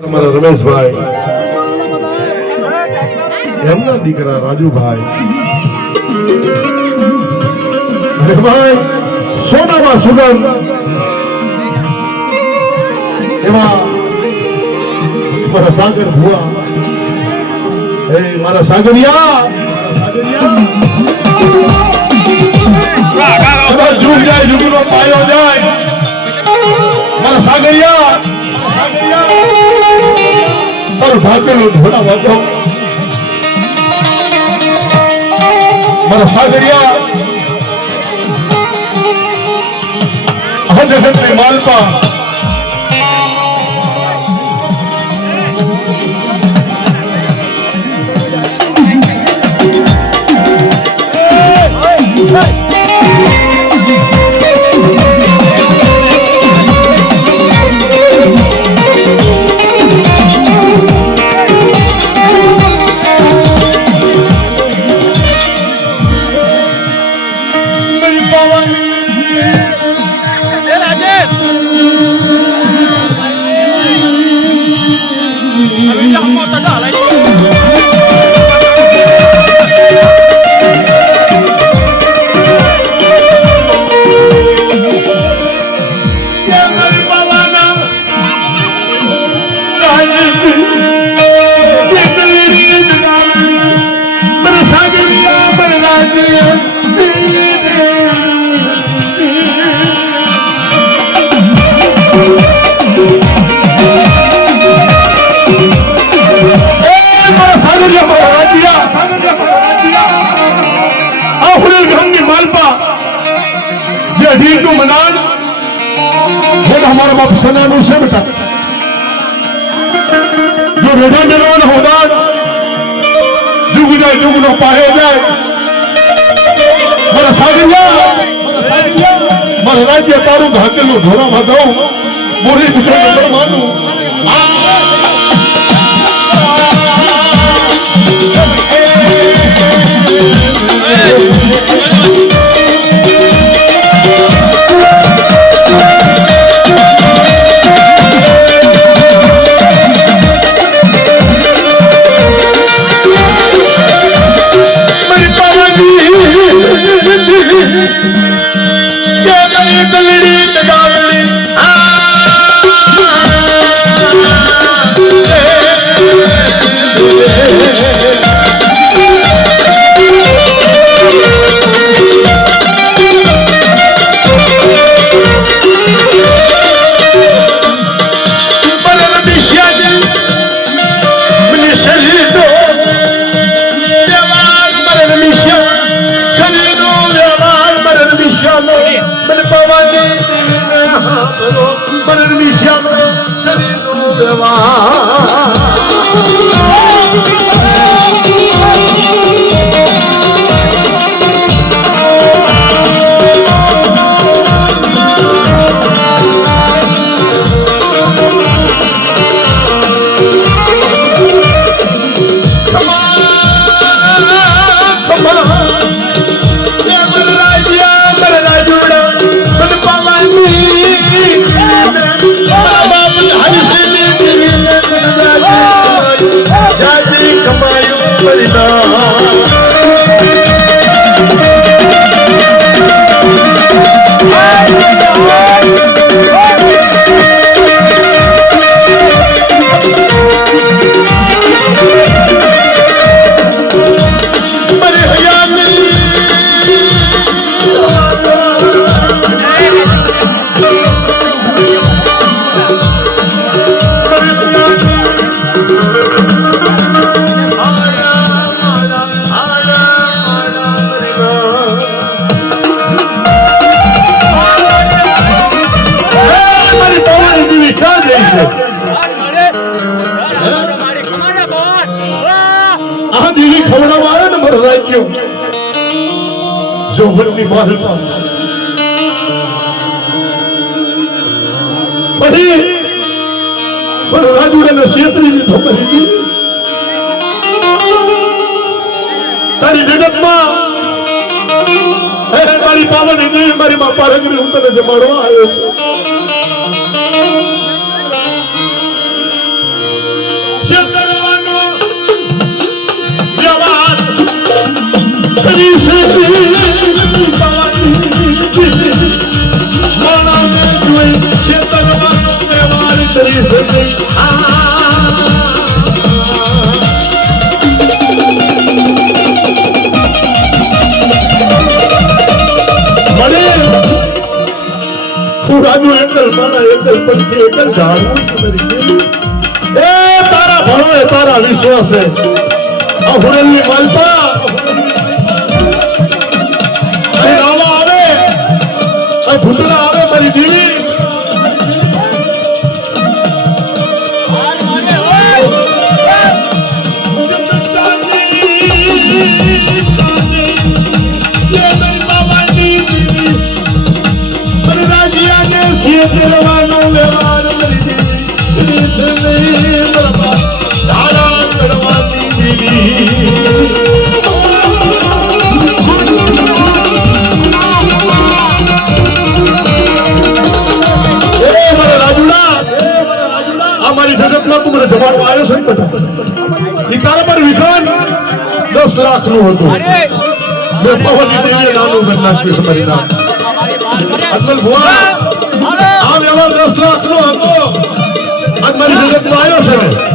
મારા રમેશભાઈ એમના દીકરા રાજુભાઈ અને ભાઈ સોનામાં સુગંધ એવા મારા સાગર ભુવા મારા સાગરિયા જુગ જાય જુગનો પાયો જાય મારા સાગરિયા મારું ભાગેલું ઢોળા વાગો મારા સાગરિયા આ જગતની માલપા हमारा बाप सना से बेटा जो रेडा जलवान होगा जुग जाए जुग न पाए जाए मारा सागरिया मारा राज्य तारू घाटेलू ढोरा भागो मोरी गुजर मानू જોહરની માલપા પછી રાજુડાને છેતરી લીધો કરી દીધી તારી જગતમાં મારી પાવન દેવી મારી માં પારંગરી હું તને જમાડવા આવ્યો છું રાજુ એકલ માના એકલ પંખી એકલ જાણવું એ તારા ભરોએ તારા વિશ્વાસે આ હુરેલની માલપા રાવા આવે આ ભૂતળા આવે મારી દેવી આવ્યો છે તારા પર વિધાન 10 લાખ નું હતું મેં પવનની દેવીએ નાનું કરી નાખ્યું છે મારી નામ અજમલ ભુવા આ વ્યવહાર 10 લાખ નો હતો આજ મારી જગત માં આવ્યો છે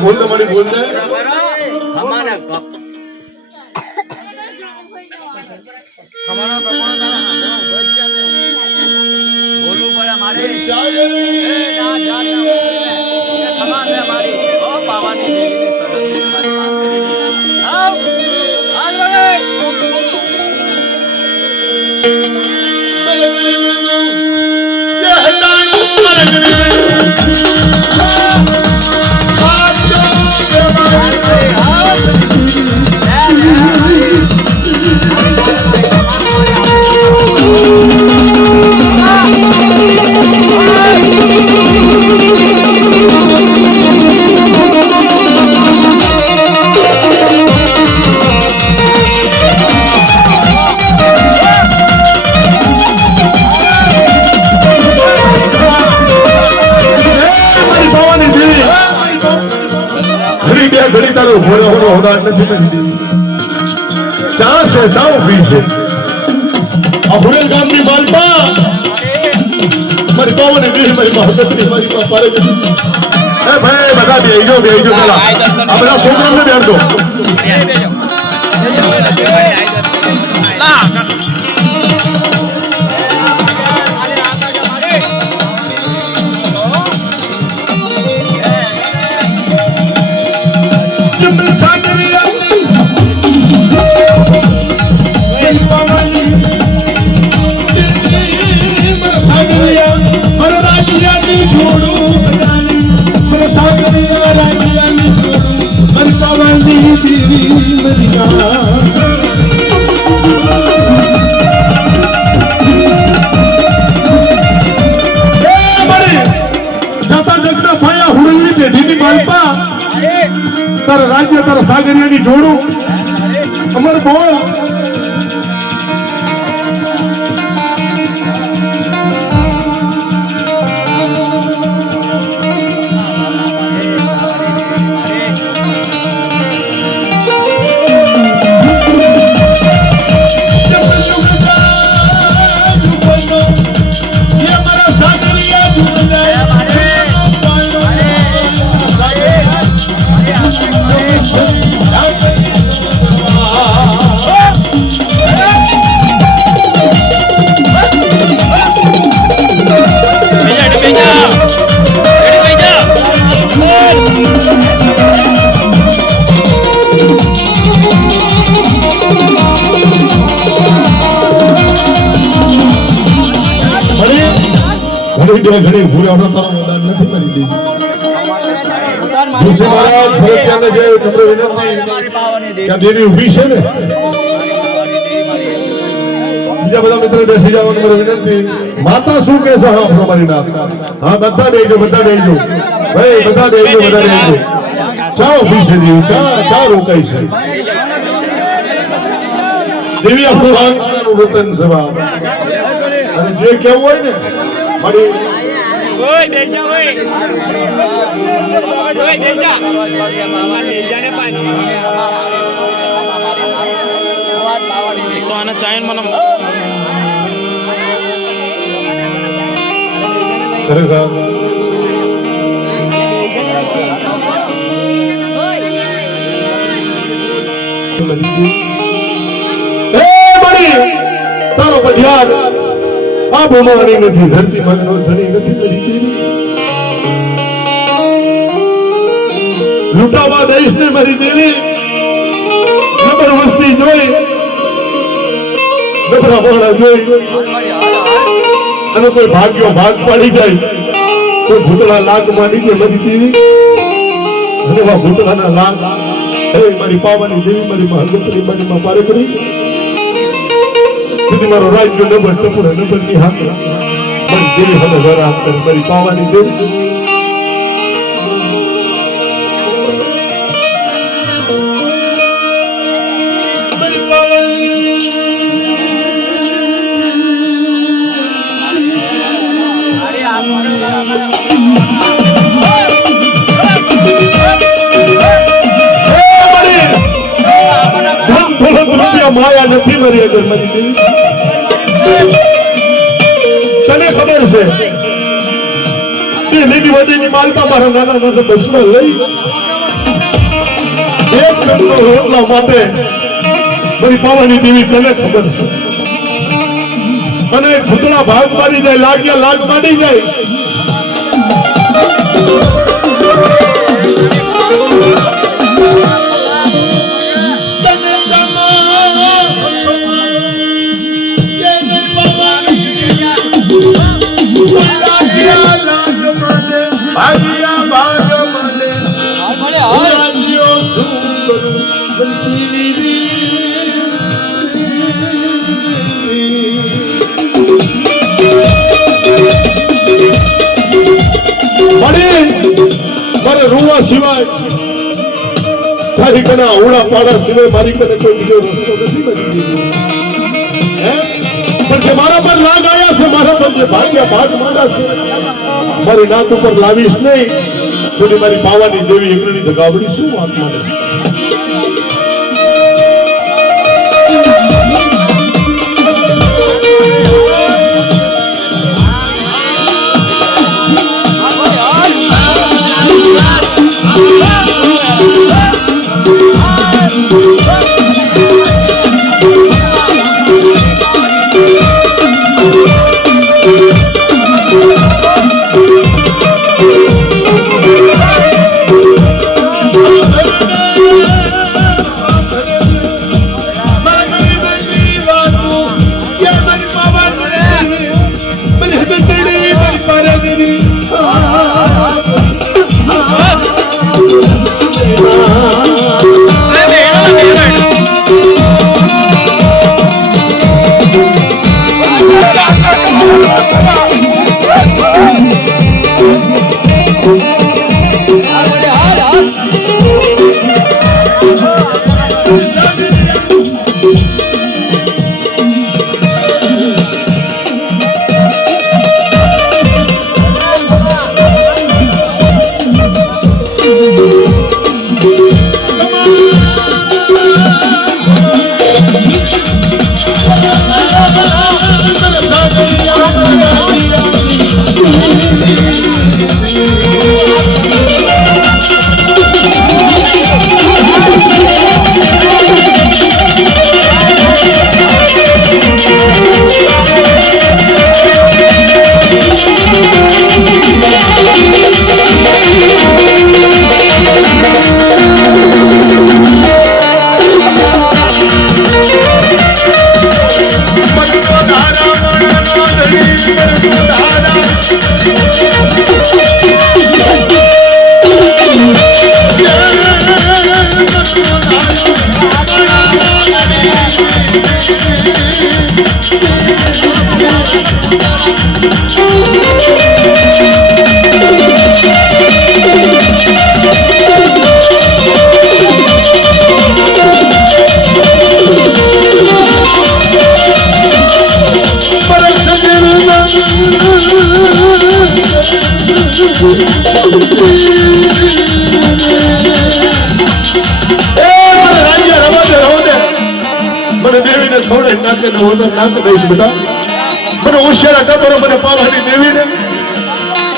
बोलते मणि बोलते ઘડી તારો ભોળો હોનો હોદાર નથી કરી ચા છે ચાવ પી છે આ હુરેલ ગામની માલપા મારી પાવની દેવી મારી મહત્વની મારી પા પારે એ ભાઈ બધા બેહીજો પેલા આ બધા છોકરાને બેન દો તારા રાજ્ય તારા સાગરિયાની જોડું અમર બોલ Oh! દઈ દે ઘણી ભૂલાનો તારો વદાન નથી કરી દીધી ઋષિ મહારાજ ફરજિયાને જે નમ્ર વિનંતી કે દેવી ઊભી છે ને બીજા બધા મિત્રો બેસી જાવ નમ્ર વિનંતી માતા શું કહેશે હા પ્રમાણે ના હા બધા બેજો ભાઈ બધા બેજો ચા ઊભી છે દેવી ચા રોકાઈ છે દેવી આપણું રાંગનું વતન છે બાપ અને જે કેવું હોય ને મારી ઓય બેજા ઓય બેજા બેજાને પાન તો આના ચાઈન મને ખરેખર તારો બધિયાર આ ભૂમાણી નથી ધરતી માનો ધણી નથી કરી દેવી લૂંટાવા દેશ ને મરી દેવી જબરદસ્તી જોઈ ગભરા બોલા જોઈ અને કોઈ ભાગ્યો ભાગ પાડી જાય કોઈ ભૂતળા લાગ માંડી કે મરી દેવી અને આ ભૂતળાના લાગ હે મારી પાવાની દેવી મારી મહાગત્રી મારી માં પારે કરી મારો રાજ્ય નંબર ટપુરા નંબર ની હાથ મારી દેવી હવે ઘર હાથ કરી મારી પાવાની દેવી માયા નથી મારી અગર મારી દેવી તને ખબર છે એ લીધી વધીની માલકા મારા નાના નાના બસમાં લઈ એક ટંકો રોટલા માટે મારી પાવાની દેવી તને ખબર છે અને ભૂતળા ભાગ મારી જાય લાગ્યા લાગ માંડી જાય મારે રૂવા સિવાય તારી કને આવડા પાડા સિવાય મારી કને કોઈ બીજો રસ્તો નથી બની પણ જે મારા પર લાગ આવ્યા છે મારા પર જે ભાગ્યા ભાગ મારા છે મારી નાક ઉપર લાવીશ નહીં તો મારી પાવાની દેવી એકલી દગાવડી શું વાત માને નાકે ન હોતો નાક દઈશ બેટા મને હોશિયાર હતા બરો મને પાવાની દેવી ને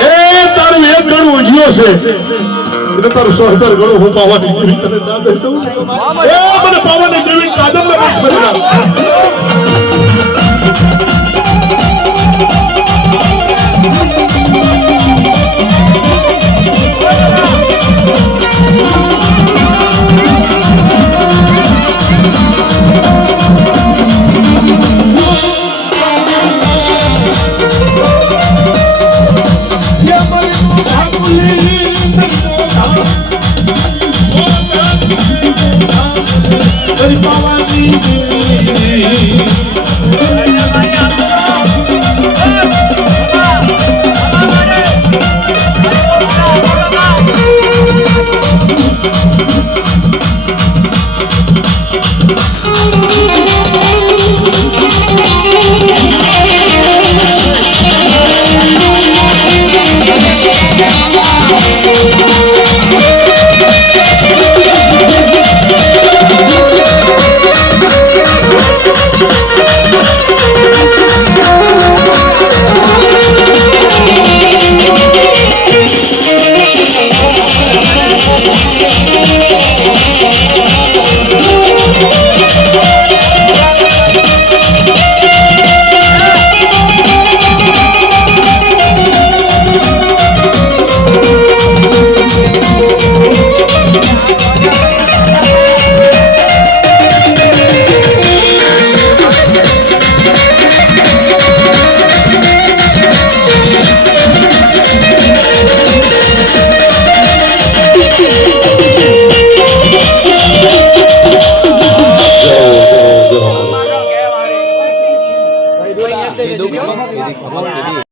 એ તારું એક ગણું ઉજ્યો છે એટલે તારું 117 ગણું હું પાવાની દેવી તને ના દઈ દઉં એ મને પાવાની દેવી કાદમ ને બસ બેટા